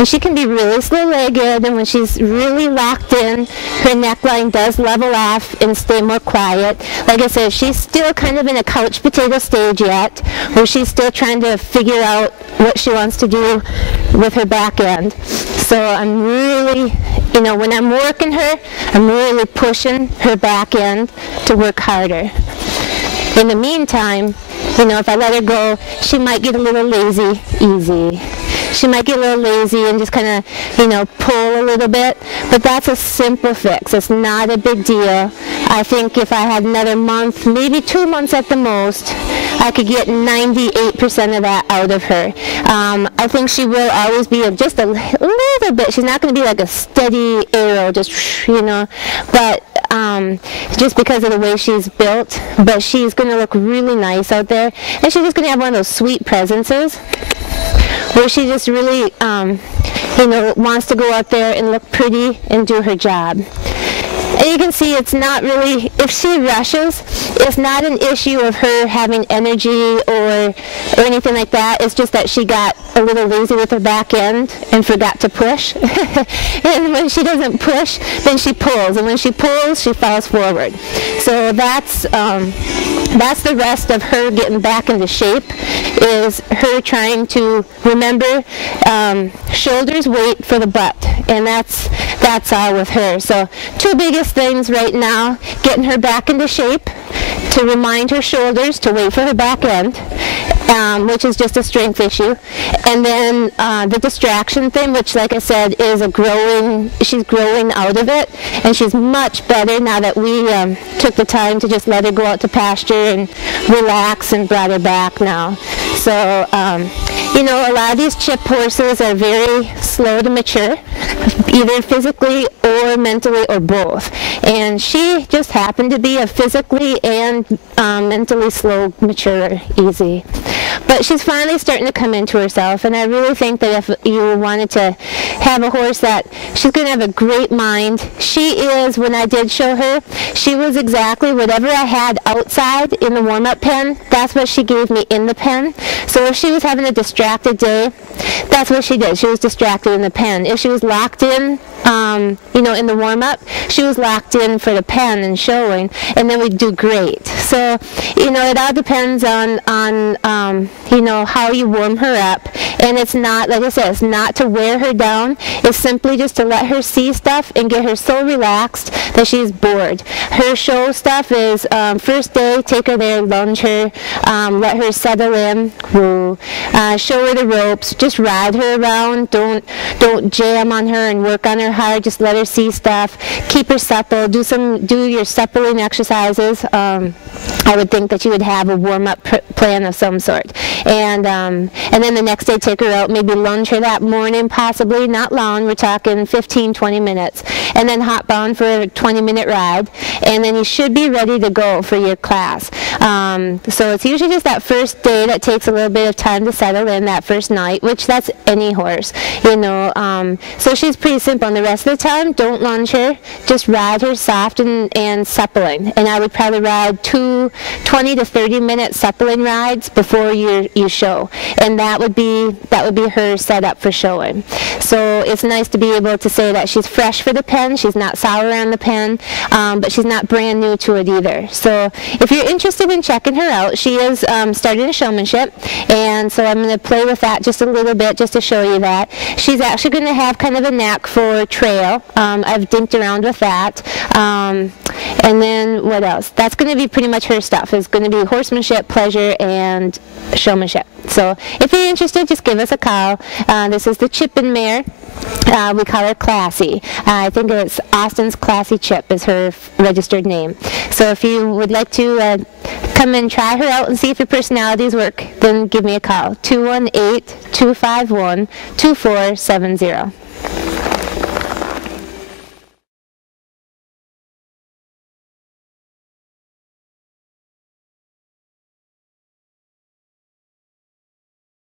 And she can be really slow-legged, and when she's really locked in, her neckline does level off and stay more quiet. Like I said, she's still kind of in a couch potato stage yet, where she's still trying to figure out what she wants to do with her back end. So I'm really, when I'm working her, I'm really pushing her back end to work harder. In the meantime, if I let her go, she might get a little lazy easy. She might get a little lazy and just kind of, pull a little bit, but that's a simple fix. It's not a big deal. I think if I had another month, maybe 2 months at the most, I could get 98% of that out of her. I think she will always be just a little bit. She's not going to be like a steady arrow, just, but just because of the way she's built. But she's going to look really nice out there, and she's just going to have one of those sweet presences where she just really, wants to go out there and look pretty and do her job. And you can see it's not really, if she rushes, it's not an issue of her having energy or anything like that. It's just that she got a little lazy with her back end and forgot to push. And when she doesn't push, then she pulls. And when she pulls, she falls forward. So that's the rest of her getting back into shape, is her trying to remember shoulders, weight for the butt. And that's all with her. So 2 biggest things right now: getting her back into shape, to remind her shoulders to wait for her back end, which is just a strength issue, and then the distraction thing, which, like I said, is she's growing out of it, and she's much better now that we took the time to just let her go out to pasture and relax and brought her back now. So a lot of these chip horses are very slow to mature, either physically or mentally or both. And she just happened to be a physically and mentally slow, mature, easy. But she's finally starting to come into herself, and I really think that if you wanted to have a horse that she's going to have a great mind. She is, when I did show her, she was exactly whatever I had outside in the warm-up pen, that's what she gave me in the pen. So if she was having a distracted day, that's what she did. She was distracted in the pen. If she was locked in, in the warm-up, she was locked in for the pen and showing, and then we'd do great. So, it all depends on how you warm her up. And it's not, like I said, it's not to wear her down. It's simply just to let her see stuff and get her so relaxed that she's bored. Her show stuff is first day, take her there, lunge her, let her settle in, woo, show her the ropes, just ride her around. Don't jam on her and work on her hard. Just let her see stuff. Keep her supple. Do your suppling exercises. I would think that you would have a warm-up plan of some sort. And then the next day, take her out, maybe lunge her that morning, possibly, not long, we're talking 15, 20 minutes, and then hop on for a 20-minute ride, and then you should be ready to go for your class. So it's usually just that first day that takes a little bit of time to settle in, that first night, which that's any horse, so she's pretty simple, and the rest of the time, don't lunge her, just ride her soft and suppling, and I would probably ride 20 to 30-minute suppling rides before you show, and that would be her setup for showing. So it's nice to be able to say that she's fresh for the pen, she's not sour on the pen, but she's not brand new to it either. So if you're interested in checking her out, she is starting a showmanship, and so I'm going to play with that just a little bit just to show you that. She's actually going to have kind of a knack for trail. I've dinked around with that. And then what else? That's going to be pretty much her stuff. It's going to be horsemanship, pleasure, and showmanship. So if you're interested, just give us a call. This is the Chippin mare. We call her Classy. I think it's Austin's Classy Chip is her registered name. So if you would like to come and try her out and see if your personalities work, then give me a call. 218-251-2470.